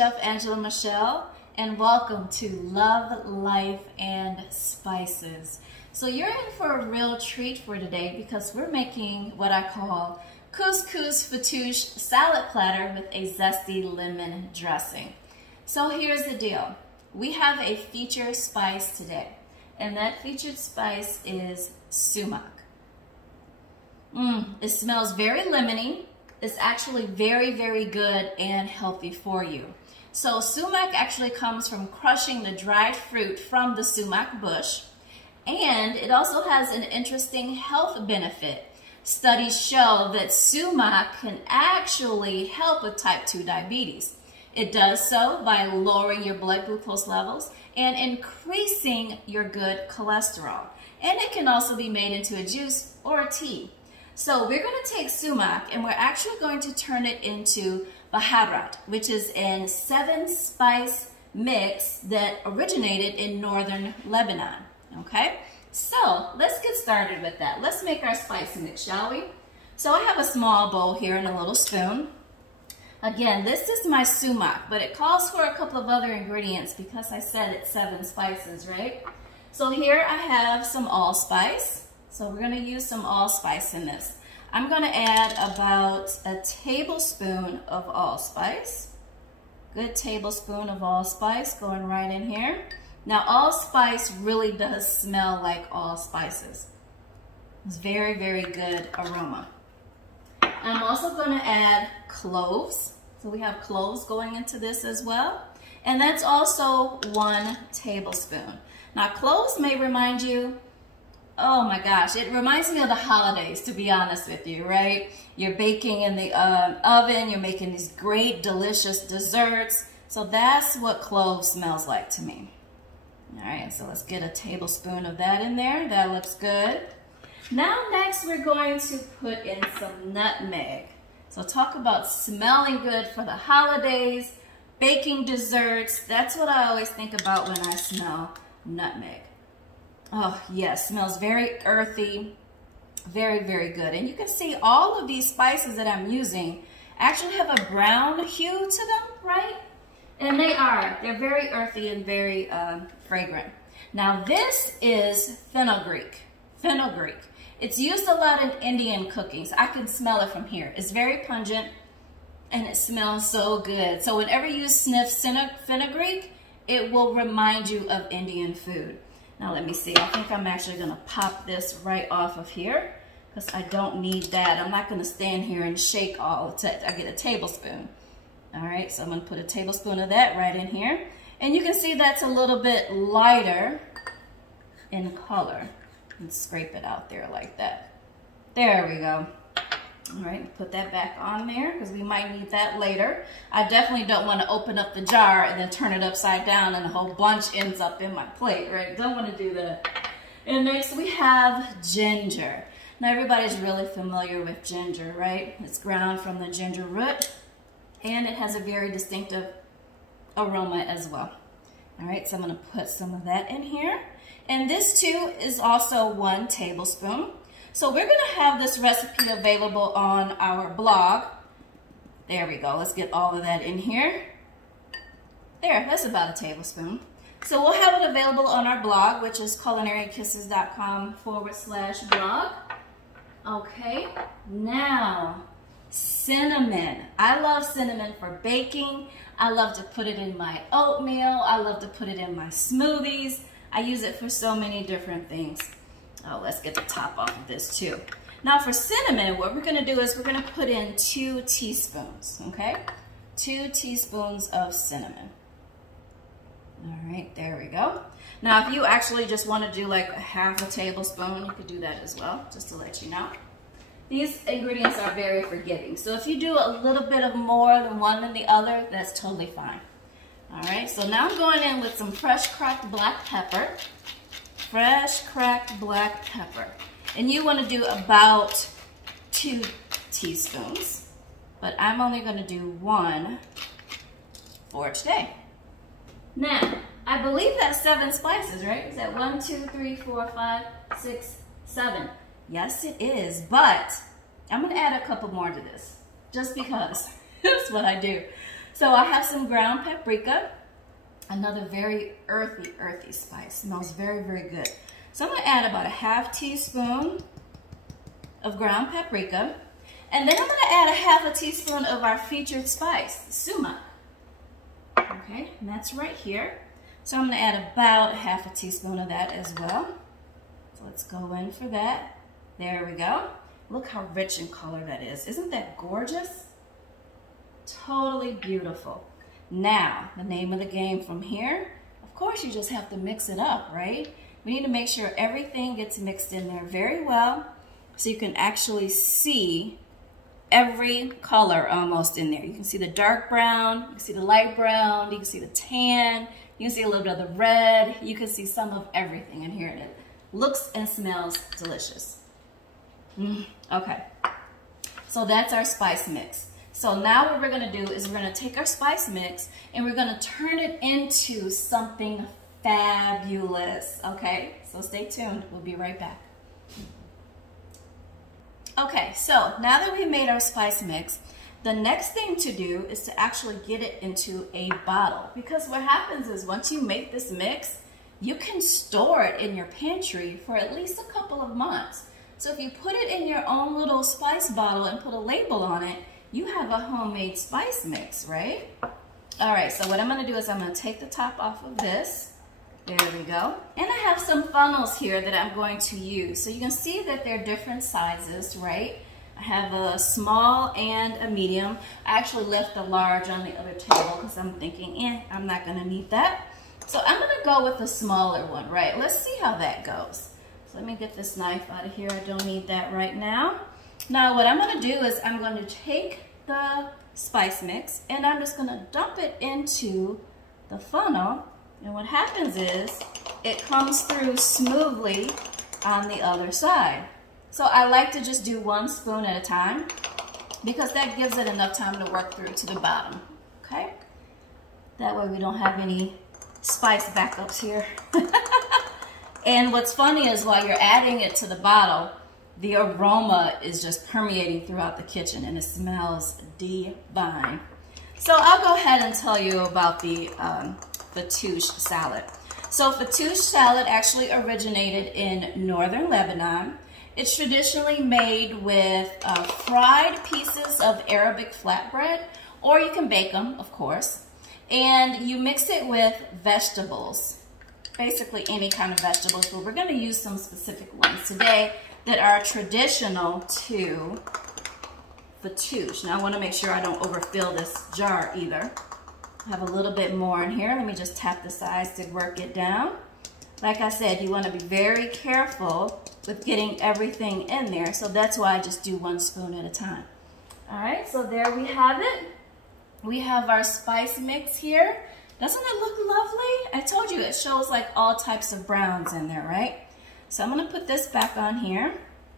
Chef Angela Michelle, and welcome to Love, Life, and Spices. So you're in for a real treat for today because we're making what I call Couscous Fattoush salad platter with a zesty lemon dressing. So here's the deal. We have a featured spice today, and that featured spice is sumac. It smells very lemony. It's actually very, very good and healthy for you. So sumac actually comes from crushing the dried fruit from the sumac bush, and it also has an interesting health benefit. Studies show that sumac can actually help with type 2 diabetes. It does so by lowering your blood glucose levels and increasing your good cholesterol. And it can also be made into a juice or a tea. So we're going to take sumac and we're actually going to turn it into Baharat, which is a 7-spice mix that originated in northern Lebanon. Okay, so let's get started with that. Let's make our spice mix, shall we? So I have a small bowl here and a little spoon. Again, this is my sumac, but it calls for a couple of other ingredients because I said it's 7 spices, right? So here I have some allspice. So we're going to use some allspice in this. I'm going to add about a tablespoon of allspice. Good tablespoon of allspice going right in here. Now allspice really does smell like all spices. It's very, very good aroma. I'm also going to add cloves. So we have cloves going into this as well. And that's also 1 tablespoon. Now cloves may remind you, oh my gosh, it reminds me of the holidays, to be honest with you, right? You're baking in the oven, you're making these great, delicious desserts. So that's what clove smells like to me. All right, so let's get a tablespoon of that in there. That looks good. Now next we're going to put in some nutmeg. So talk about smelling good for the holidays, baking desserts. That's what I always think about when I smell nutmeg. Oh yes, smells very earthy, very, very good. And you can see all of these spices that I'm using actually have a brown hue to them, right? And they're very earthy and very fragrant. Now this is fenugreek. It's used a lot in Indian cooking, so I can smell it from here. It's very pungent and it smells so good. So whenever you sniff fenugreek, it will remind you of Indian food. Now let me see, I think I'm actually gonna pop this right off of here because I don't need that. I'm not gonna stand here and shake all the time. I get a tablespoon. All right, so I'm gonna put a tablespoon of that right in here. And you can see that's a little bit lighter in color. And scrape it out there like that. There we go. All right, put that back on there because we might need that later. I definitely don't want to open up the jar and then turn it upside down and a whole bunch ends up in my plate, right? Don't want to do that. And next we have ginger. Now everybody's really familiar with ginger, right? It's ground from the ginger root and it has a very distinctive aroma as well. All right, so I'm going to put some of that in here. And this too is also 1 tablespoon. So we're going to have this recipe available on our blog. There we go. Let's get all of that in here. There, that's about a tablespoon. So we'll have it available on our blog, which is culinarykisses.com/blog. Okay, now cinnamon. I love cinnamon for baking. I love to put it in my oatmeal. I love to put it in my smoothies. I use it for so many different things. Oh, let's get the top off of this too. Now for cinnamon, what we're gonna do is we're gonna put in 2 teaspoons, okay? 2 teaspoons of cinnamon. All right, there we go. Now if you actually just wanna do like a ½ a tablespoon, you could do that as well, just to let you know. These ingredients are very forgiving. So if you do a little bit of more than one than the other, that's totally fine. All right, so now I'm going in with some fresh cracked black pepper. Fresh cracked black pepper. And you want to do about 2 teaspoons, but I'm only going to do 1 for today. Now, I believe that's 7 spices, right? Is that 1, 2, 3, 4, 5, 6, 7? Yes, it is, but I'm going to add a couple more to this, just because. That's what I do. So I have some ground paprika, another very earthy spice. Smells very, very good. So I'm gonna add about a half teaspoon of ground paprika. And then I'm gonna add a half a teaspoon of our featured spice, sumac. Okay, and that's right here. So I'm gonna add about half a teaspoon of that as well. So let's go in for that. There we go. Look how rich in color that is. Isn't that gorgeous? Totally beautiful. Now, the name of the game from here, of course you just have to mix it up, right? We need to make sure everything gets mixed in there very well so you can actually see every color almost in there. You can see the dark brown, you can see the light brown, you can see the tan, you can see a little bit of the red, you can see some of everything in here. And it looks and smells delicious. Okay, so that's our spice mix. So now what we're gonna do is we're gonna take our spice mix and we're gonna turn it into something fabulous, okay? So stay tuned, we'll be right back. Okay, so now that we made our spice mix, the next thing to do is to actually get it into a bottle. Because what happens is once you make this mix, you can store it in your pantry for at least a couple of months. So if you put it in your own little spice bottle and put a label on it, you have a homemade spice mix, right? All right, so what I'm gonna do is I'm gonna take the top off of this. There we go. And I have some funnels here that I'm going to use. So you can see that they're different sizes, right? I have a small and a medium. I actually left the large on the other table because I'm thinking, I'm not gonna need that. So I'm gonna go with the smaller one, right? Let's see how that goes. So let me get this knife out of here. I don't need that right now. Now what I'm gonna do is I'm going to take the spice mix and I'm just gonna dump it into the funnel. And what happens is it comes through smoothly on the other side. So I like to just do 1 spoon at a time because that gives it enough time to work through to the bottom, okay? That way we don't have any spice backups here. And what's funny is while you're adding it to the bottle, the aroma is just permeating throughout the kitchen and it smells divine. So I'll go ahead and tell you about the fattoush salad. So fattoush salad actually originated in northern Lebanon. It's traditionally made with fried pieces of Arabic flatbread, or you can bake them, of course. And you mix it with vegetables, basically any kind of vegetables, but we're gonna use some specific ones today that are traditional to fattoush. Now I wanna make sure I don't overfill this jar either. I have a little bit more in here. Let me just tap the sides to work it down. Like I said, you wanna be very careful with getting everything in there, so that's why I just do 1 spoon at a time. All right, so there we have it. We have our spice mix here. Doesn't it look lovely? I told you it shows like all types of browns in there, right? So I'm gonna put this back on here,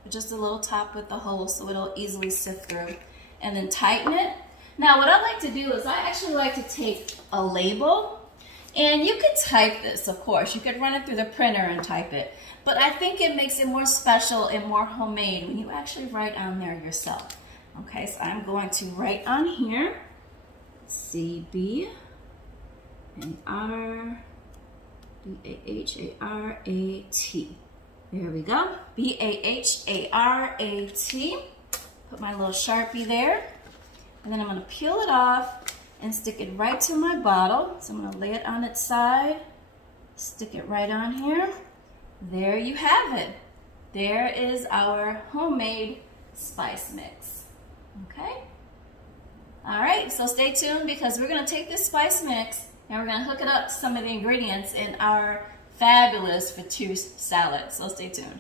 just a little top with the hole so it'll easily sift through, and then tighten it. Now what I like to do is I actually like to take a label, and you could type this, of course. You could run it through the printer and type it, but I think it makes it more special and more homemade when you actually write on there yourself. Okay, so I'm going to write on here, C-B and R-B-A-H-A-R-A-T. There we go, B-A-H-A-R-A-T. Put my little Sharpie there. And then I'm gonna peel it off and stick it right to my bottle. So I'm gonna lay it on its side, stick it right on here. There you have it. There is our homemade spice mix, okay? All right, so stay tuned because we're gonna take this spice mix and we're gonna hook it up to some of the ingredients in our fabulous fattoush salad. So stay tuned.